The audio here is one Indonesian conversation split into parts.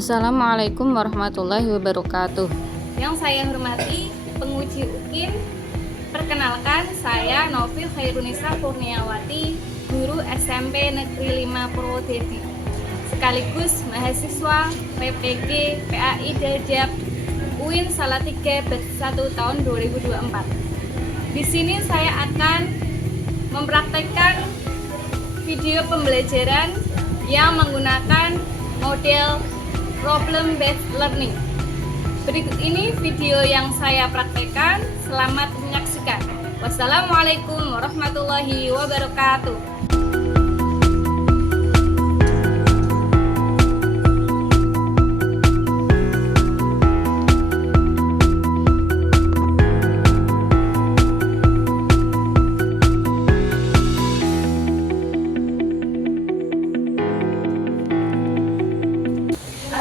Assalamualaikum warahmatullahi wabarakatuh. Yang saya hormati penguji UKIN, perkenalkan saya Novil Khairunisa Kurniawati, guru SMP Negeri 5 Purwodadi, sekaligus mahasiswa PPG PAI Dadap UIN Salatiga batch 1 tahun 2024. Di sini saya akan mempraktekkan video pembelajaran yang menggunakan model problem based learning. Berikut ini video yang saya praktekkan. Selamat menyaksikan. Wassalamualaikum warahmatullahi wabarakatuh.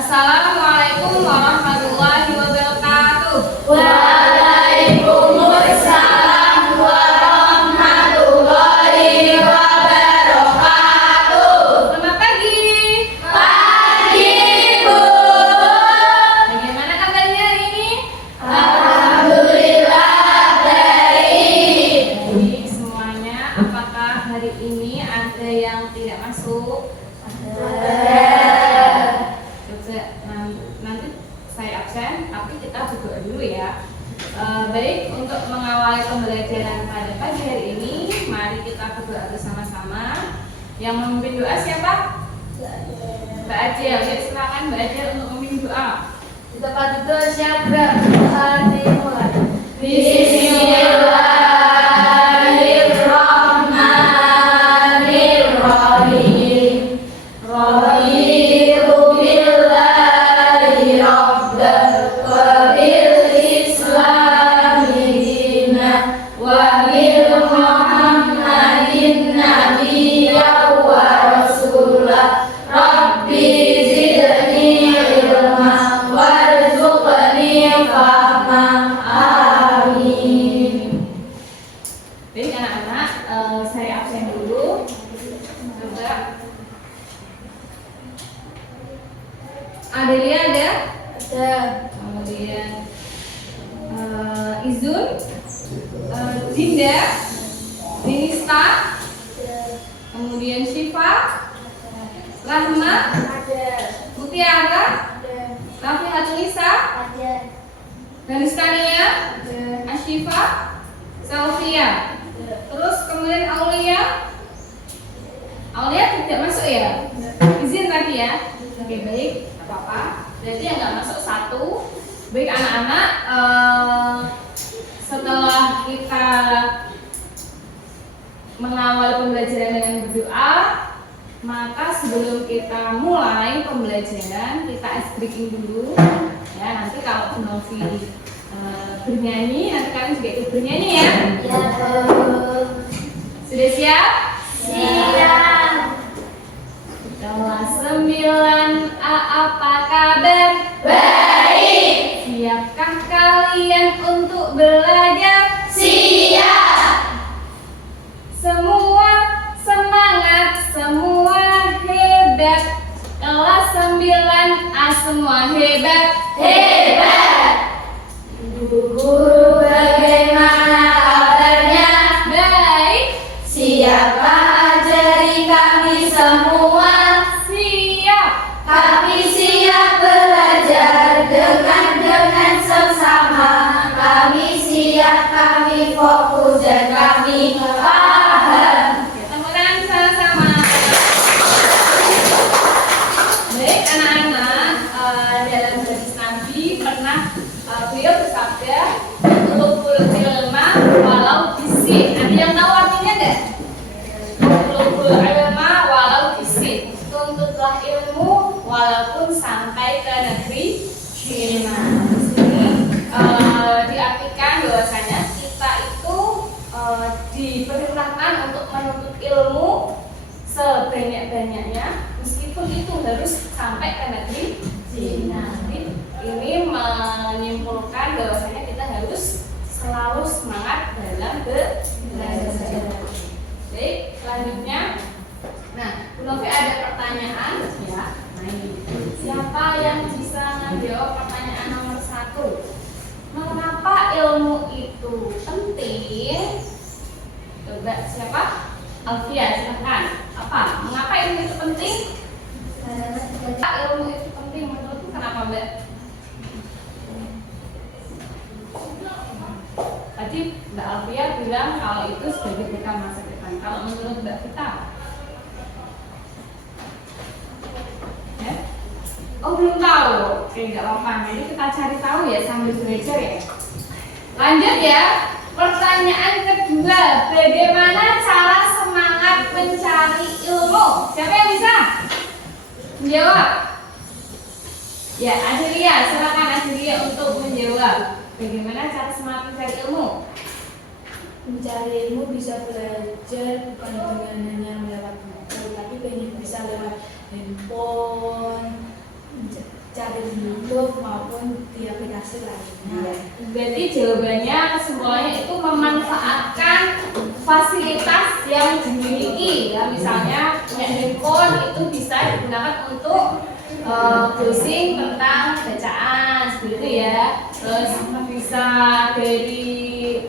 Assalamualaikum warahmatullahi wabarakatuh. Waalaikumsalam warahmatullahi wabarakatuh. Selamat pagi. Pagi, Bu. Bagaimana kabarnya hari ini? Alhamdulillah baik. Baik semuanya. Apakah hari ini ada yang tidak masuk? Nanti saya absen, tapi kita berdoa dulu ya. Baik, untuk mengawali pembelajaran pada pagi hari ini, mari kita berdoa bersama-sama. Yang memimpin doa siapa? Mbak Adel. Ya, silakan Mbak Adel untuk memimpin doa. Kita patut siapa? Dimulai. Bismillahirrahmanirrahim. Raditu billahi rabban wa bil islami dinan wa bil muhammadin nabiyyan wa rasulah. Rabbi zidni ilma warzuqni fahma. Amin. Baik anak-anak, saya absen dulu. Coba. Adelia ada? Ada. Kemudian Izun, Dinda, Dinista, kemudian Syifa, Rahma, Ada. Mutiara, Ada. Rafihatulisa, Ada. Ganistania, Asyifa, Salvia. Terus kemudian Aulia. Aulia tidak masuk ya? Izin tadi ya? Oke baik, tidak apa-apa. Berarti yang nggak masuk satu. Baik anak-anak, setelah kita mengawal pembelajaran dengan berdoa, maka sebelum kita mulai pembelajaran kita ice breaking dulu. Ya, nanti kalau Bu Novi bernyanyi, nanti kalian juga ikut bernyanyi ya. Ya, Sudah siap? siap. Kelas 9A, apa kabar? Baik. Siapkah kalian untuk belajar? Siap. Semua semangat, semua hebat. Kelas 9A semua hebat. Hebat. Guru bagaimana kabarnya? Baik. Siapa ajari kami semua? Siap. Kami siap belajar dengan sesama. Kami siap, kami fokus dan kami paham. Tepuk tangan sama-sama. Baik anak-anak, dalam hadis Nabi pernah beliau bersabda, "Utlubul ilma walau bisin." Ada yang tahu artinya enggak? Utlubul ilma walau bisin. Tuntutlah ilmu walaupun sampai ke negeri Cina. Di sini diartikan bahwasanya kita itu diperintahkan untuk menuntut ilmu sebanyak-banyaknya, meskipun itu harus sampai ke negeri Cina. Jadi, ini menyimpulkan bahwasanya kita harus selalu semangat dalam belajar. Baik, selanjutnya, nah, Bu Novi ada pertanyaan ya. Nah, ini siapa yang itu penting? Coba siapa? Alfia, silahkan. Apa? Mengapa ilmu itu penting? Ilmu itu penting menurutmu kenapa, Mbak? Tadi Mbak Alfia bilang kalau itu sebagai bekal masa depan. Kalau menurut Mbak Vita? Ya? Oh, belum tahu. Oke, nggak apa-apa. Jadi kita cari tahu ya sambil belajar ya. Lanjut ya. Pertanyaan kedua, bagaimana cara semangat mencari ilmu? Siapa yang bisa menjawab? Ya, Adilia, silakan Adilia untuk menjawab. Bagaimana cara semangat mencari ilmu? Mencari ilmu bisa belajar bukan dengan hanya lewat buku, tapi bisa lewat handphone, cari di YouTube maupun di aplikasi lainnya. Berarti jawabannya kesimpulannya itu memanfaatkan fasilitas yang dimiliki. Ya, misalnya punya handphone itu bisa digunakan untuk browsing tentang bacaan seperti itu ya. Terus bisa dari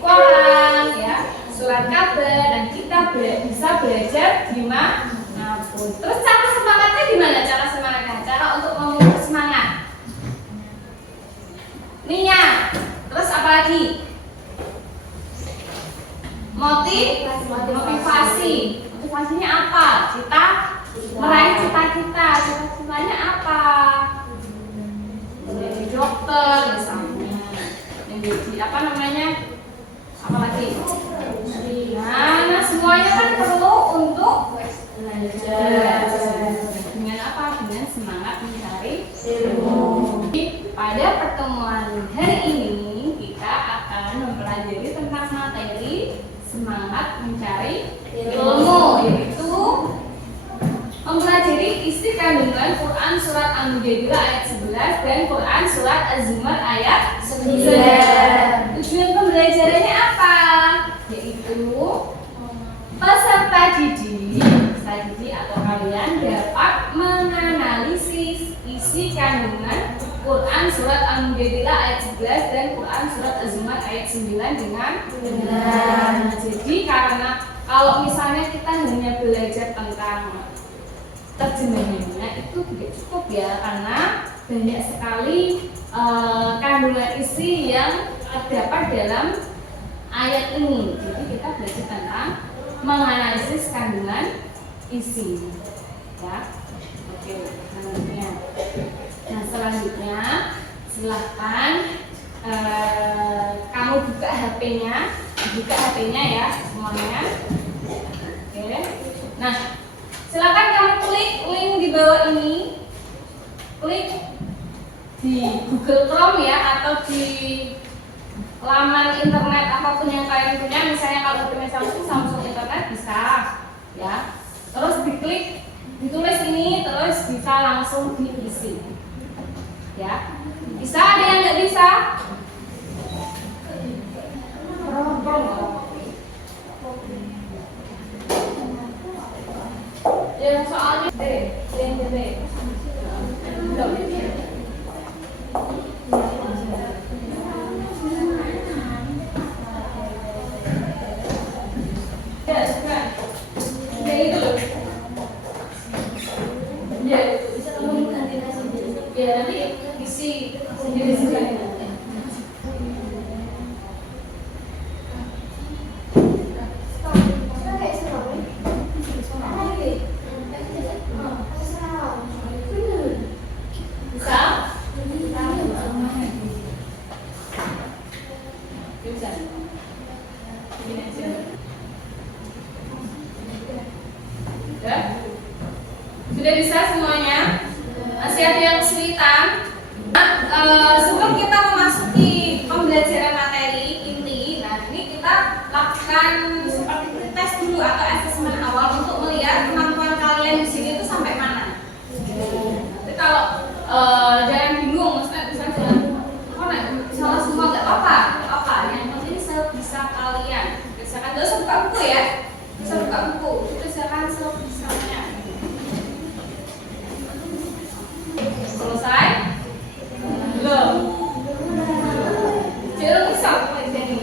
koran ya, surat kabar, dan kita bisa belajar di manapun. Terus cara semangatnya gimana? Cara semangatnya, cara untuk memupuk semangat. Niat. Terus apa lagi? Motivasi. Motivasinya apa? Kita meraih cita-cita. Cita-citanya apa? Menjadi dokter misalnya. Menjadi apa namanya? Apalagi? Nah, semuanya kan perlu untuk belajar. Dengan apa? Dengan semangat mencari ilmu. Pada pertemuan hari ini kita akan mempelajari tentang materi semangat mencari ilmu, yaitu mempelajari isi kandungan Quran surat Al-Mujadilah ayat 11 dan Quran surat Az-Zumar ayat 9. Tujuan pembelajarannya apa? Yaitu peserta didik atau kalian dapat menganalisis isi kandungan Quran surat Al-Mujadilah ayat 11 dan Quran surat Az-Zumar ayat 9 dengan benar. Jadi karena kalau misalnya kita hanya belajar tentang terjemahannya itu tidak cukup ya, karena banyak sekali kandungan isi yang terdapat dalam ayat ini. Jadi kita belajar tentang menganalisis kandungan isi ya. Oke, selanjutnya. Nah, selanjutnya silahkan kamu buka HP-nya ya semuanya. Oke. Nah, silakan kamu klik link di bawah ini, klik di Google Chrome ya, atau di laman internet apapun yang kalian punya. Misalnya kalau punya Samsung internet bisa ya. Terus diklik, ditulis ini, terus bisa langsung diisi ya. Bisa, ada yang nggak bisa? Ya soalnya nanti isi sendiri sendiri. Sudah bisa semuanya? Masih ada yang kesulitan? Sebelum kita memasuki pembelajaran materi inti, nah ini kita lakukan seperti tes dulu atau asesmen awal untuk melihat kemampuan kalian di sini itu sampai mana. Tapi kalau jangan bingung, maksudnya bisa jangan salah semua nggak apa-apa. Yang penting sebisa kalian. Misalkan dosa buka buku ya, bisa buka buku. Itu silakan sebisanya. Selesai? Belum. Jangan bisa jadi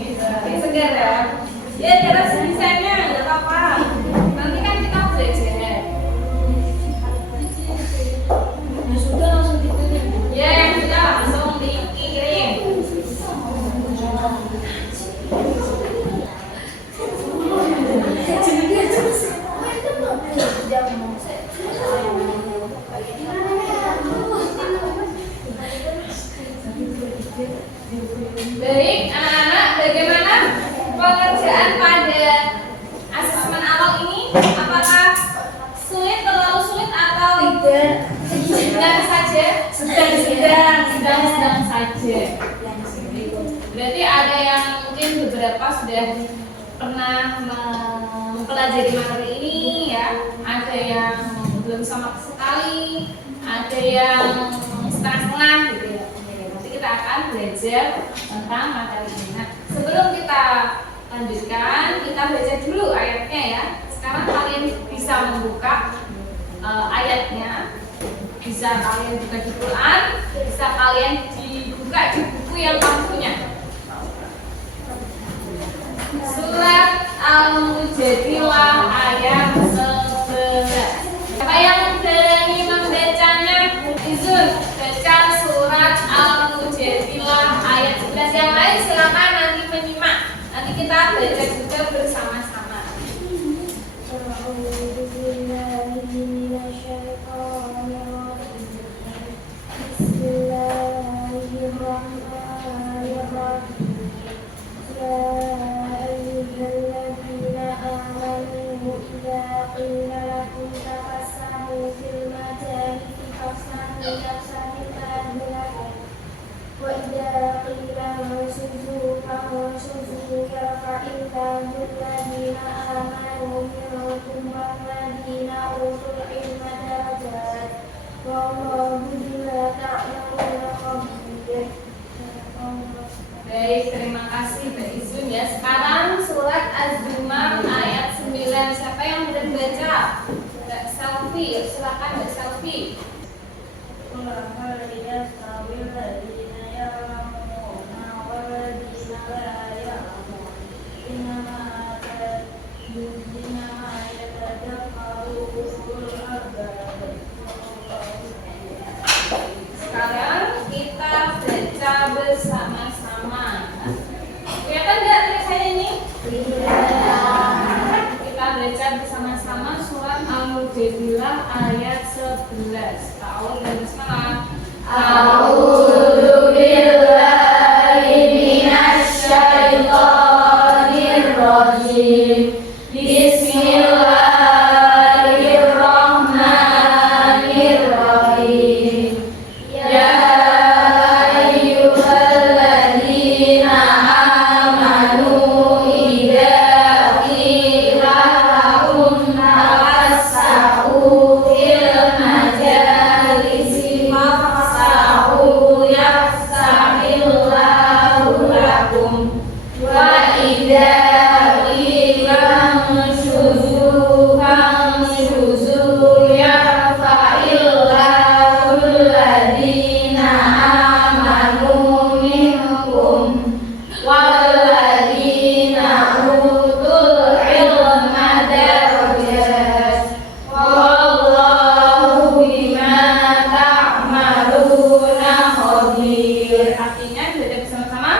Sedang saja. Sedang saja. Berarti ada yang mungkin beberapa sudah pernah mempelajari materi ini ya. Ada yang belum sama sekali, ada yang setengah-setengah gitu ya. Nanti kita akan belajar tentang materi ini. Nah, sebelum kita lanjutkan, kita baca dulu ayatnya ya. Sekarang kalian bisa membuka ayatnya, bisa kalian buka di Quran, bisa kalian dibuka di buku yang kamu punya. Surat Al-Mujadilah ayat 11. Siapa yang berani membacanya? Izun, baca surat Al-Mujadilah ayat 11. Yang lain silakan nanti menyimak. Nanti kita baca juga bersama-sama. Baik, terima kasih Mbak Izun ya. Sekarang surat Az-Zumar ayat 9. Siapa yang berani baca? Mbak Selfie, silakan Mbak Selfie. Sekarang kita baca bersama-sama. Kelihatan nggak tulisannya ini? Kita baca bersama-sama surat Al-Mujadilah ayat 11. Ta'awudz dan bismillah. A'udzu billahi minasy syaithanir rajim. Bismillahirrahmanirrahim. Ya ayyuhalladzina amanu idza qila lakum tafassahu fil majalisi fafsahu yafsahillahu lakum wa idza qila syuzu yarfa'illahu alladhina amanu minkum walladhina utul ilma darajat wallahu bima ta'maluna khabir. Artinya sudah bersama-sama.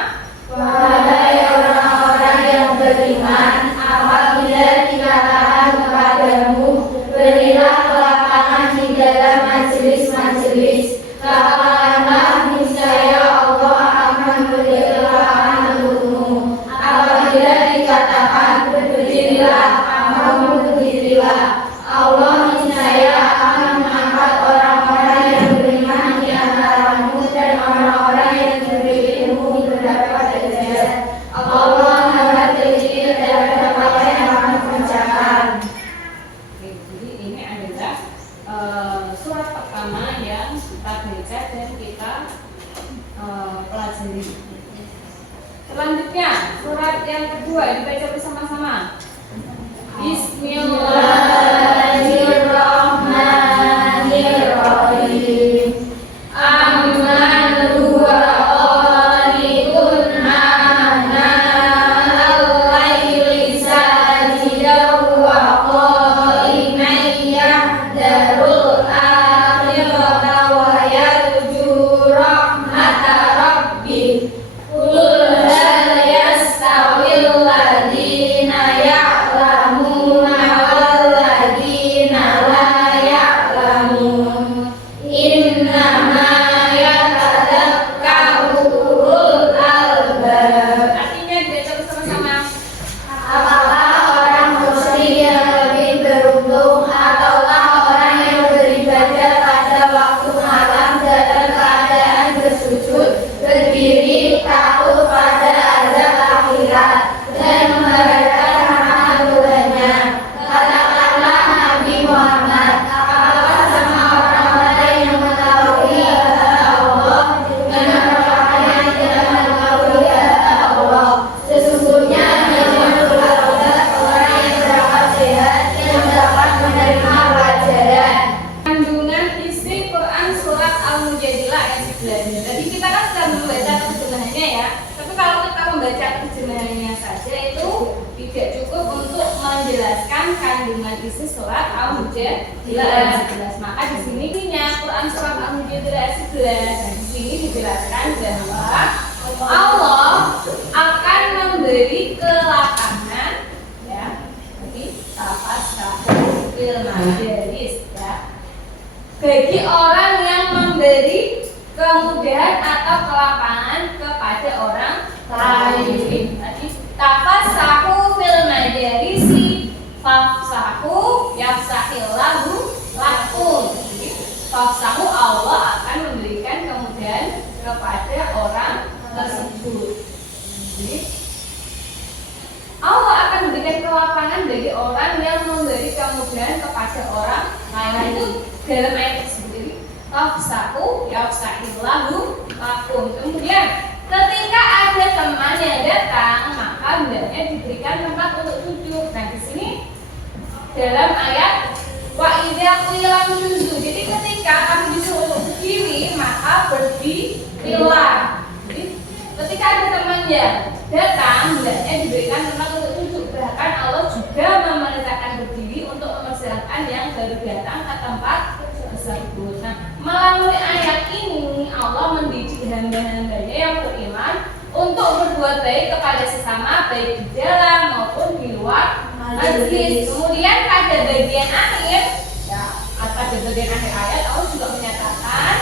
Wahai orang-orang yang beriman, apabila dikatakan kepadamu, berilah kelapangan di dalam majelis-majelis, katakanlah niscaya Allah akan beri kelapangan untukmu. Apabila dikatakan berdirilah, kamu berdirilah, Allah niscaya akan mengangkat orang-orang yang beriman di antaramu dan orang-orang yang diberi ilmu mendapat derajat. Allah maha teliti terhadap apa yang kamu kerjakan. Jadi ini adalah surat pertama yang kita baca dan kita pelajari. Selanjutnya surat yang kedua dibaca bersama-sama. Bismillahirrahmanirrahim. Amman huwa qanitun ana al-laili sajidan wa qa'iman yahdarul akhirata wa yarju rahmata rabbih. Qul hal yastawil ladzi kandungan isi surat Al-Mujadilah 11. Maka di sini Quran surat Al-Mujadilah 11. Dan di sini dijelaskan bahwa Allah akan memberi kelapangan, ya. Jadi tafasahu fil madaris, ya. Bagi orang yang memberi kemudahan atau kelapangan kepada orang lain. Tadi tafasahu fil madarisi fafsahu yafsahillahu lakum. Fafsahu, Allah akan memberikan kemudahan kepada orang tersebut. Jadi, Allah akan memberikan kelapangan bagi orang yang memberi kemudahan kepada orang lain. Itu dalam ayat tersebut. Fafsahu yafsahillahu lakum. Kemudian ketika ada teman yang datang, maka hendaknya diberikan tempat untuk duduk. Nah, di sini dalam ayat wa idza qila juzu. Jadi ketika kamu disuruh untuk berdiri, maka berdirilah. Jadi ketika ada teman yang datang, hendaknya diberikan tempat untuk duduk. Bahkan Allah juga memerintahkan berdiri untuk mempersilahkan yang baru datang ke tempat tersebut. Nah, melalui ayat ini Allah mendidik hamba-hambanya yang beriman untuk berbuat baik kepada sesama, baik di dalam maupun di luar majlis. Kemudian pada bagian akhir, ya, pada bagian akhir ayat Allah juga menyatakan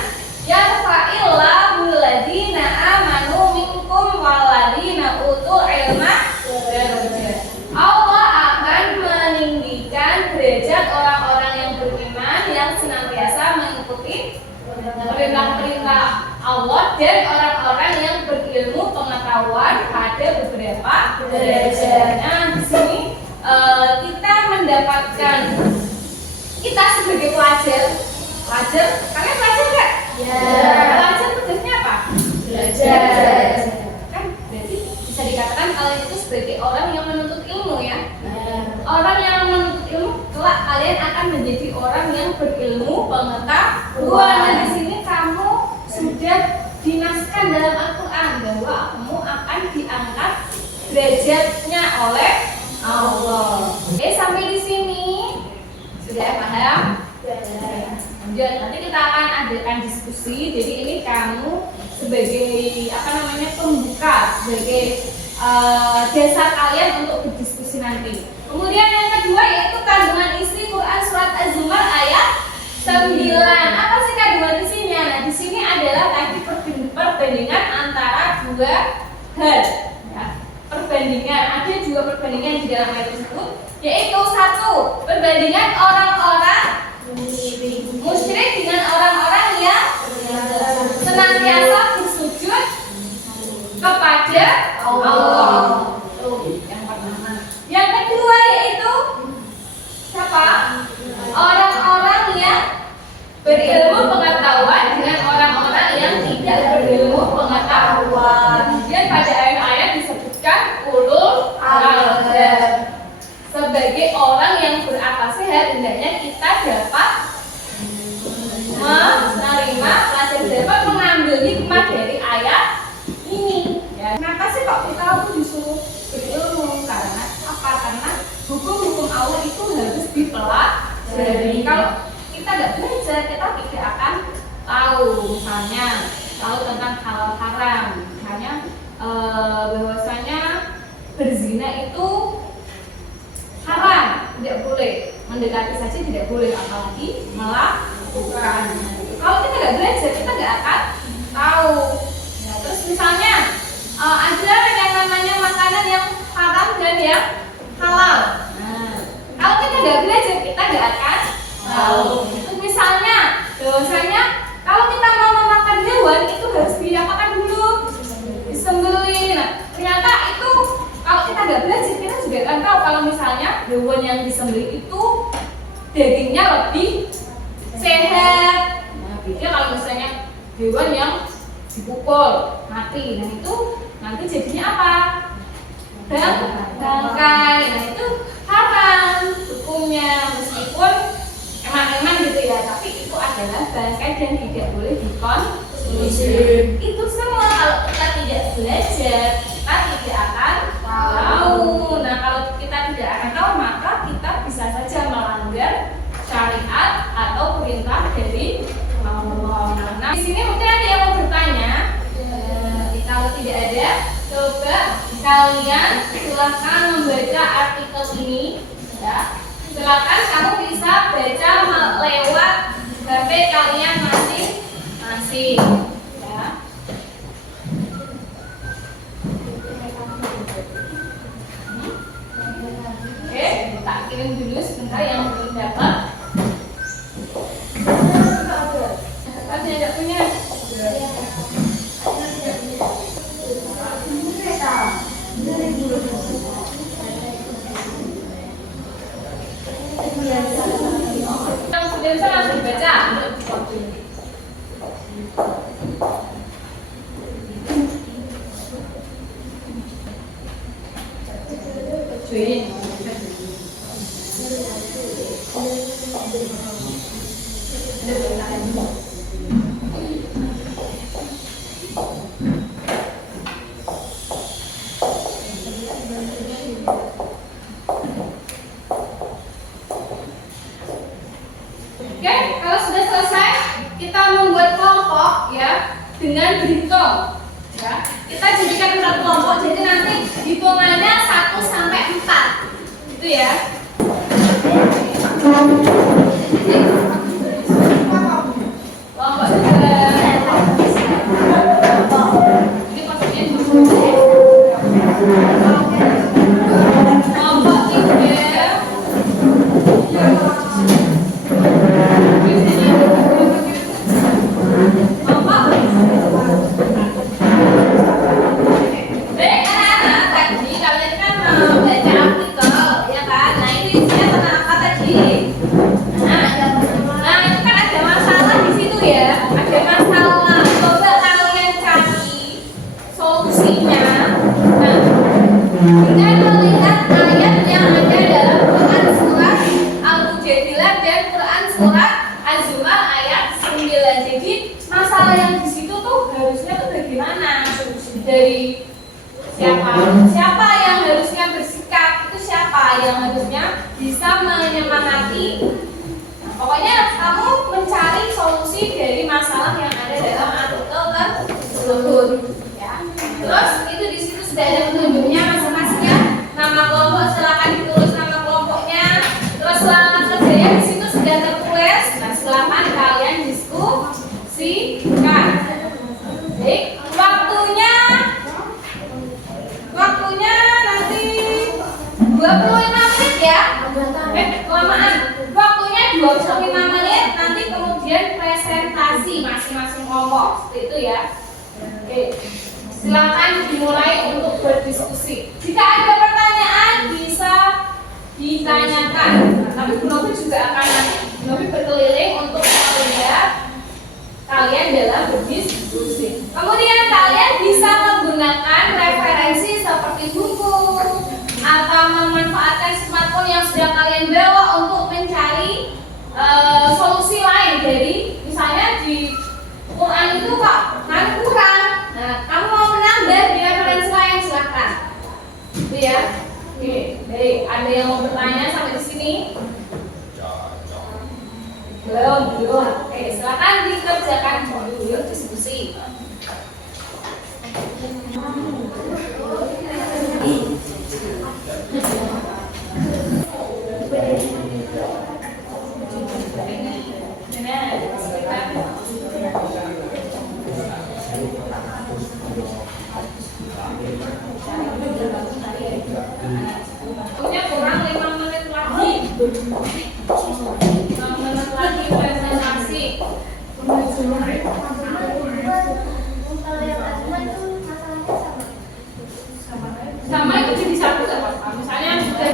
yarfa'illahu alladziina aamanu minkum walladziina utul ilma darajat. Allah akan meninggikan derajat orang-orang yang beriman yang senantiasa mengikuti perintah-perintah Allah dan orang-orang yang berilmu pengetahuan pada beberapa derajat. Nah, di sini kita mendapatkan, kita sebagai pelajar, kalian pelajar nggak? Ya. Pelajar tugasnya apa? Belajar. Kan berarti bisa dikatakan kalian itu sebagai orang yang menuntut ilmu, ya. Orang yang menuntut ilmu, kelak kalian akan menjadi orang yang berilmu pengetahuan. Nah, di sini kamu sudah dinaskan dalam Al-Quran bahwa kamu akan diangkat derajatnya oleh Allah. Oke, sampai di sini sudah paham? Lanjut, nanti kita akan adakan diskusi. Jadi ini kamu sebagai pembuka, sebagai dasar kalian untuk berdiskusi nanti. Kemudian yang kedua yaitu kandungan isi Quran surat Az-Zumar ayat 9. Apa sih kandungan isinya? Nah, di sini adalah tadi perbandingan antara dua hal. Ya. Perbandingan, ada dua perbandingan di dalam ayat tersebut, yaitu satu, perbandingan orang-orang musyrik dengan orang-orang yang senantiasa bersujud kepada Allah. Yang pertama. Yang kedua yaitu siapa? Orang-orang yang berilmu pengetahuan dengan orang-orang yang tidak berilmu pengetahuan. Kemudian pada ayat-ayat disebutkan ulul albab. Sebagai orang yang berakal sehat, hendaknya kita dapat menerima pelajaran, dapat mengambil hikmah dari ayat ini. Ya, kenapa sih kok kita disuruh berilmu? Karena apa? Karena hukum-hukum Allah itu harus dipelajari. Kalau kita nggak belajar, kita tidak akan tahu. Misalnya tahu tentang halal haram, misalnya bahwasanya berzina itu haram, tidak boleh, mendekati saja tidak boleh, apalagi melakukan. Kalau kita nggak belajar, kita nggak akan tahu. Ya, terus misalnya ada yang namanya makanan yang haram dan yang halal. Nah, kalau kita nggak belajar, kita nggak akan tahu. Terus misalnya, bahwasanya kalau kita mau memakan hewan itu harus diapakan dulu, disembelih. Nah, ternyata itu kalau kita nggak belajar, kita juga akan tahu kalau misalnya hewan yang disembelih itu dagingnya lebih sehat. Nah, beda kalau misalnya hewan yang dipukul mati, nah itu nanti jadinya apa? Bangkai. Nah itu haram hukumnya, meskipun emang gitu ya, tapi itu adalah bangkai dan tidak boleh dikonsumsi. Itu semua kalau kita tidak belajar, kita tidak akan tahu. Nah, kalau kita tidak akan tahu, maka kita bisa kalian silakan membaca artikel ini, ya. Silakan kamu bisa baca lewat HP kalian masing-masing, ya. Oke, tak kirim dulu sebentar yang belum dapat. Tapi tidak punya. Yang sudah bisa langsung baca. Oke, kalau sudah selesai, kita membuat kelompok ya dengan berhitung. Ya, kita jadikan satu kelompok, jadi nanti hitungannya 1 sampai 4, gitu ya. Kelompok ini maksudnya kelompok 3. Baik anak-anak, tadi kalian kan membaca artikel, ya kan? Nah ini isinya tentang apa tadi? Nah itu kan ada masalah di situ ya, ada masalah. Coba kalian cari solusinya. Nah, dengan melihat ayat yang ada dalam Quran surat Al-Mujadilah dan Quran surat Az-Zumar ayat 9. Jadi masalah yang di situ tuh harusnya tuh bagaimana? Dari siapa yang harusnya bersikap, itu siapa yang harusnya bisa menyemangati. Nah, pokoknya kamu mencari solusi dari masalah yang ada dalam artikel tersebut, ya. Terus itu di situ sudah ada petunjuknya masing-masingnya. Nama kelompok silakan ditulis nama kelompoknya. Terus selama kerjanya di situ sudah tertulis. Nah, silakan kalian diskusikan. Baik, waktunya nanti 25 menit ya. Kelamaan. Waktunya 25 menit, nanti kemudian presentasi masing-masing kelompok. Seperti itu ya. Oke. Silakan dimulai untuk berdiskusi. Jika ada pertanyaan bisa ditanyakan. Tapi Bu Novi juga akan berkeliling untuk melihat kalian dalam berdiskusi. Kemudian kalian bisa menggunakan referensi seperti buku atau memanfaatkan smartphone yang sudah kalian bawa untuk mencari solusi lain. Jadi misalnya di Quran itu kok kan kurang. Nah, kamu mau menambah di referensi lain silahkan. Itu ya. Oke, baik. Ada yang mau bertanya sampai di sini? Belum. Oke, silakan dikerjakan dulu diskusi. Punya kurang 5 menit lagi. 5 menit lagi presentasi. Sama itu jadi satu nggak apa-apa. Misalnya sudah?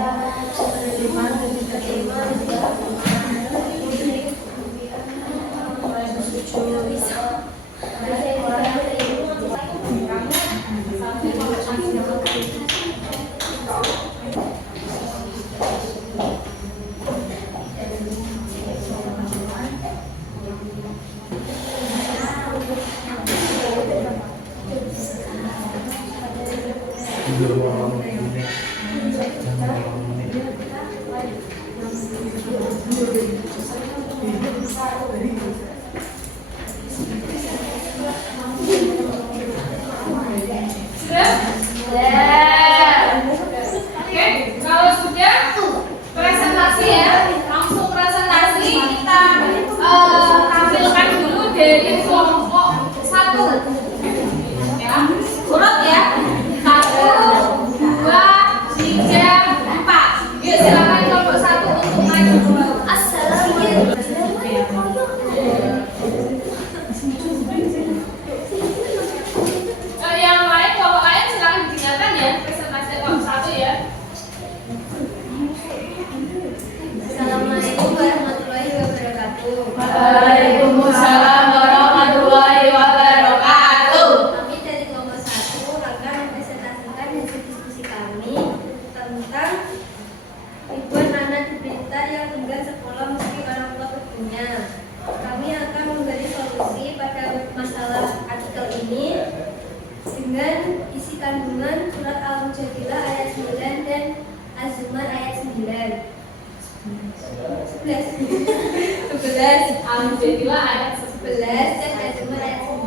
11. Al-Mujadilah ayat 11 dan Az-Zumar ayat 9.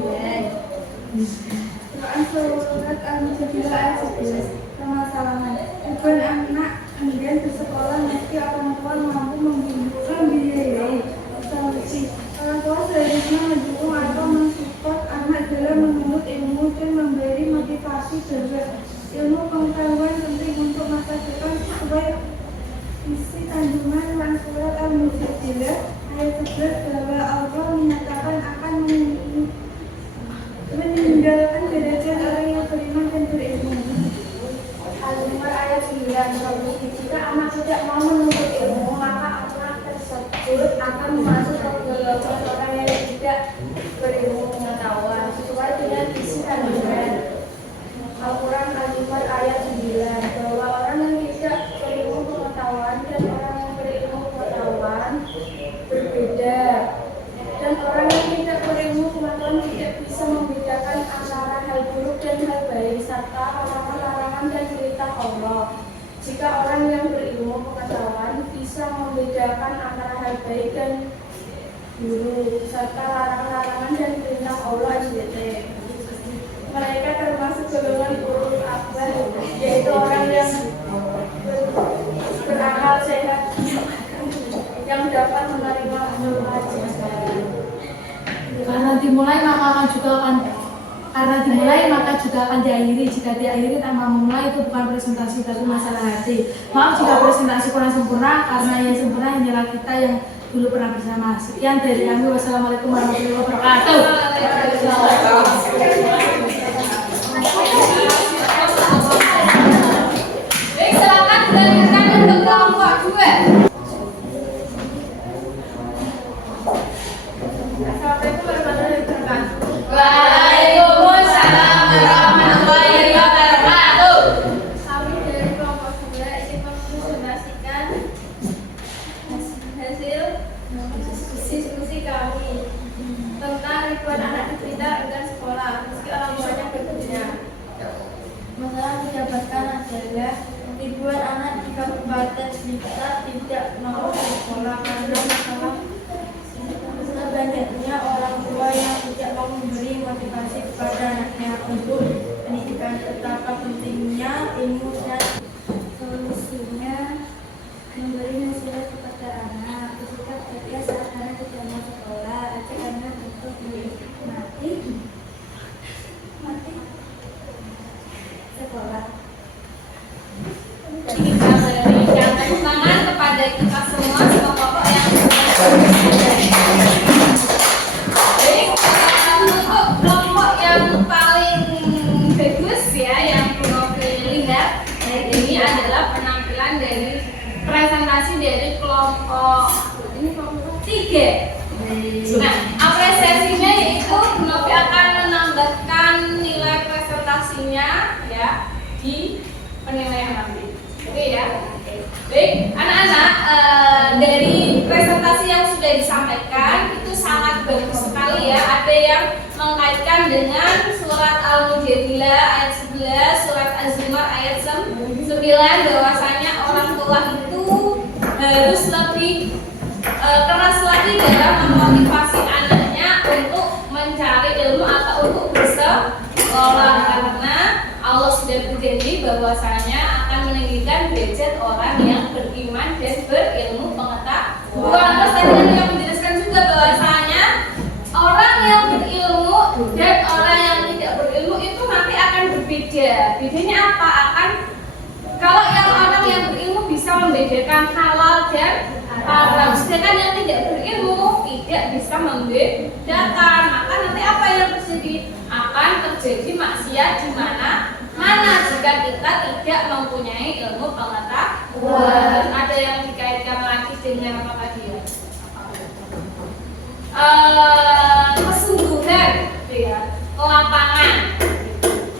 Surat Al-Mujadilah ayat 11. Permasalahan bukan anak kemudian bersekolah meski orang tua mampu membiayai. Solusi orang tua seharusnya mendukung atau mensupport anak dalam menuntut ilmu dan memberi motivasi juga. Ilmu pengetahuan penting untuk masa depan sesuai isi kandungan dalam surat Al-Mujadilah ayat 11 bahwa Allah menyatakan akan meninggalkan derajat orang yang beriman dan berilmu. Al-Zumar ayat 9. Jika anak tidak mau menuntut ilmu, maka anak tersebut akan masuk ke golongan orang yang tidak berilmu pengetahuan sesuai dengan isi kandungan. Al-Quran Al-Zumar ayat 9 bahwa orang yang tidak berilmu pengetahuan dan orang yang berilmu pengetahuan berbeda. Dan orang yang tidak berilmu pengetahuan tidak bisa membedakan antara hal buruk dan hal baik serta larangan-larangan dan perintah Allah. Jika orang yang berilmu pengetahuan bisa membedakan antara hal baik dan buruk serta larangan-larangan dan perintah Allah SWT, mereka termasuk golongan ulul albab, yaitu orang yang berakal sehat yang dapat menerima pelajaran. Karena dimulai maka juga akan diakhiri. Jika diakhiri tanpa memulai itu bukan presentasi tapi masalah hati. Maaf jika presentasi kurang sempurna, karena yang sempurna hanyalah kita yang dulu pernah bersama. Sekian dari kami. Wassalamualaikum warahmatullahi wabarakatuh. Baik, silakan dilanjutkan untuk kelompok 2. Assalamualaikum warahmatullahi wabarakatuh. Waalaikumsalam warahmatullahi wabarakatuh. Kami dari kelompok 2 ingin mempresentasikan hasil diskusi kami tentang ribuan anak diberita enggan sekolah meski orang tuanya bekerja. Masalah yang didapatkan adalah ribuan anak di Kabupaten Blitar tidak mau sekolah karena banyaknya orang tua yang tidak mau memberi motivasi kepada anaknya untuk pendidikan. Betapa pentingnya ilmu dan solusinya memberi nasihat kepada anak. Bersikap ketika saat anak tidak mau sekolah, ajak anak untuk menikmati sekolah. Kita berikan tepuk tangan kepada kita semua kelompok yang baik. Untuk kelompok yang paling bagus ya, yang profil lihat ini adalah penampilan dari presentasi dari kelompok ini kelompok 3. Nah, apresiasinya yaitu Novi akan menambahkan nilai presentasinya ya di penilaian nanti. Oke ya. Baik, anak-anak, dari presentasi yang sudah disampaikan itu sangat bagus sekali ya. Ada yang mengkaitkan dengan surat Al-Mujadilah ayat 11, surat Az-Zumar ayat 9, bahwasanya orang tua itu harus lebih keras lagi dalam memotivasi anaknya untuk mencari ilmu atau untuk bersekolah, karena Allah sudah berjanji bahwasanya akan meninggikan derajat orang yang beriman dan berilmu pengetahuan. Terus tadi ada yang menjelaskan juga bahwasanya orang yang berilmu dan orang yang tidak berilmu itu nanti akan berbeda. Bedanya apa? Kalau yang orang yang berilmu bisa membedakan halal dan haram, sedangkan yang tidak berilmu tidak bisa membedakan. Maka nanti apa yang terjadi? Akan terjadi maksiat di mana jika kita tidak mempunyai ilmu pengetahuan. Ada yang dikaitkan lagi dengan apa tadi ya? Kesungguhan, ya, kelapangan.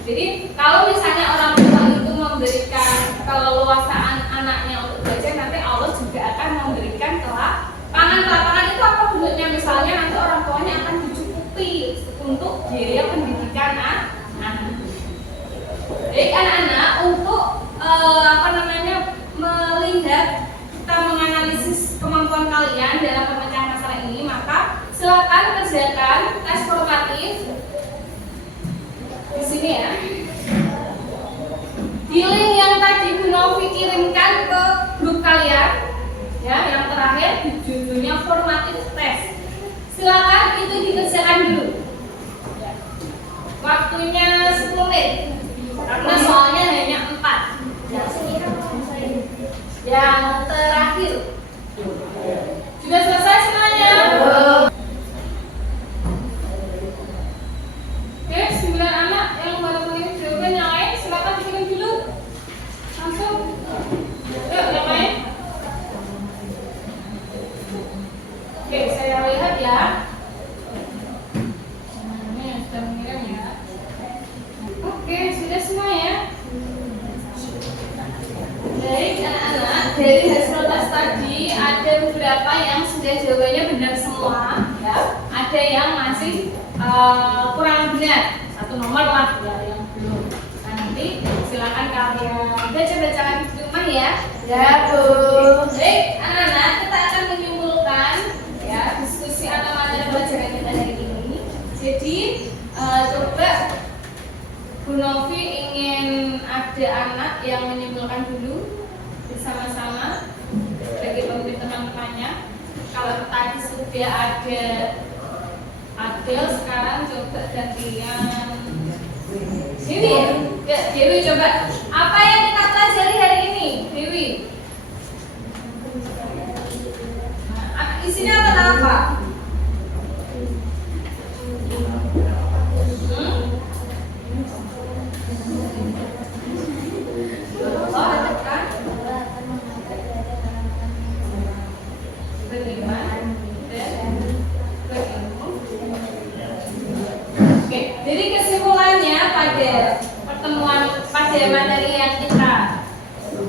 Jadi kalau misalnya orang tua itu memberikan keleluasaan anaknya untuk belajar, nanti Allah juga akan memberikan kelapangan. Kelapangan itu apa bentuknya? Misalnya nanti orang tuanya akan dicukupi untuk biaya pendidikan anak. Baik anak-anak, untuk melihat kita menganalisis kemampuan kalian kalian dalam pemecahan masalah ini, maka silakan kerjakan tes formatif di sini ya. Di link yang tadi Bu Novi kirimkan ke grup kalian, ya, yang terakhir judulnya formatif tes. Silakan itu dikerjakan dulu. Waktunya 10 menit, karena soalnya hanya 4. Yang terakhir sudah selesai semuanya? Oke, 9 anak yang baru mengirim jawaban, yang lain silakan dikirim dulu. Langsung. Yuk, yang lain. Oke, saya lihat ya. Ini yang sudah mengirim ya. Oke, sudah semua ya. Baik anak-anak, dari hasil tes tadi ada beberapa yang sudah jawabannya benar semua, ya. Ada yang masih kurang benar, satu nomor lah ya yang belum. Nah, nanti silakan kalian baca-baca lagi di rumah ya. Ya Bu. Baik anak-anak, kita akan menyimpulkan ya diskusi atau materi pelajaran kita hari ini. Jadi coba Bu Novi ingin ada anak yang menyimpulkan dulu bersama-sama sebagai pemimpin teman-temannya. Kalau tadi sudah ada Adel, sekarang coba gantian Dewi ya. Dewi coba, apa yang kita pelajari hari ini Dewi? Nah, isinya tentang apa? Jadi kesimpulannya pada pertemuan pada materi yang kita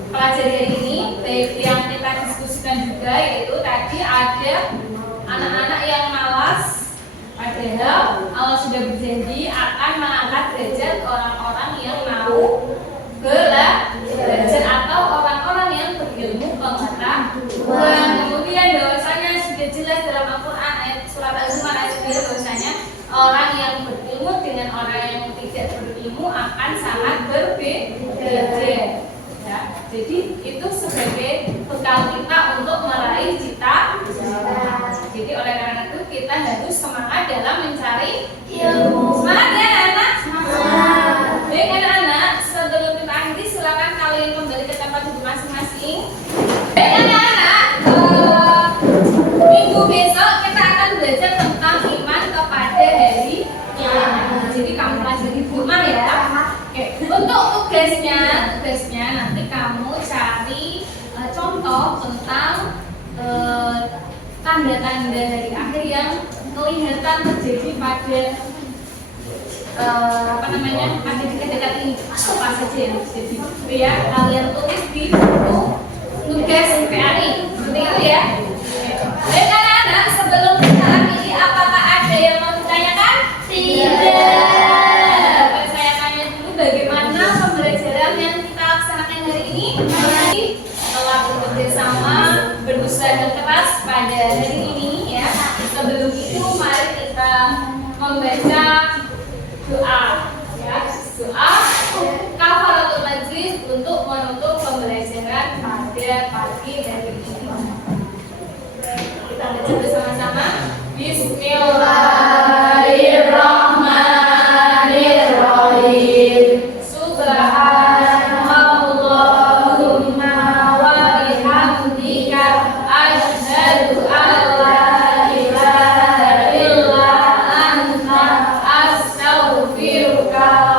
pelajari hari ini, baik yang kita diskusikan juga, yaitu tadi ada anak-anak yang malas, padahal Allah sudah berjanji akan mengangkat derajat orang-orang yang mau belajar atau orang-orang yang berilmu pengetahuan. Kemudian bahwasanya sudah jelas dalam Al-Quran ayat surat Az-Zumar ayat 9 bahwasanya orang yang berilmu dengan orang yang tidak berilmu akan sangat berbeda. Ya, jadi itu sebagai bekal kita untuk meraih cita-cita. Jadi oleh karena itu kita harus semangat dalam mencari ilmu. Semangat ya anak. Semangat. Baik anak-anak, sebelum kita akhiri silakan kalian kembali ke tempat duduk masing-masing. Baik anak-anak, minggu besok kita akan belajar tentang iman kepada hari kiamat. Jadi kamu pelajari di rumah ya. Oke. Untuk tugasnya nanti kamu cari contoh tentang tanda-tanda hari akhir yang kelihatan terjadi pada pada dekat-dekat ini. Apa saja yang terjadi? Ya, kalian tulis di buku tugas PAI. Seperti itu ya. Baik anak-anak, sebelum kita akhiri, apakah ada yang mau ditanyakan? Tidak. Saya tanya dulu bagaimana pembelajaran yang kita laksanakan hari ini. Setelah bekerja sama, berusaha keras pada hari ini ya. Sebelum itu mari kita membaca doa ya. Doa kafaratul majlis untuk menutup pembelajaran pada pagi hari ini. Kita baca bersama-sama. Bismillahirrahmanirrahim. Subhanallahumma wa bihamdika asyhadu an la ilaha illa anta astaghfiruka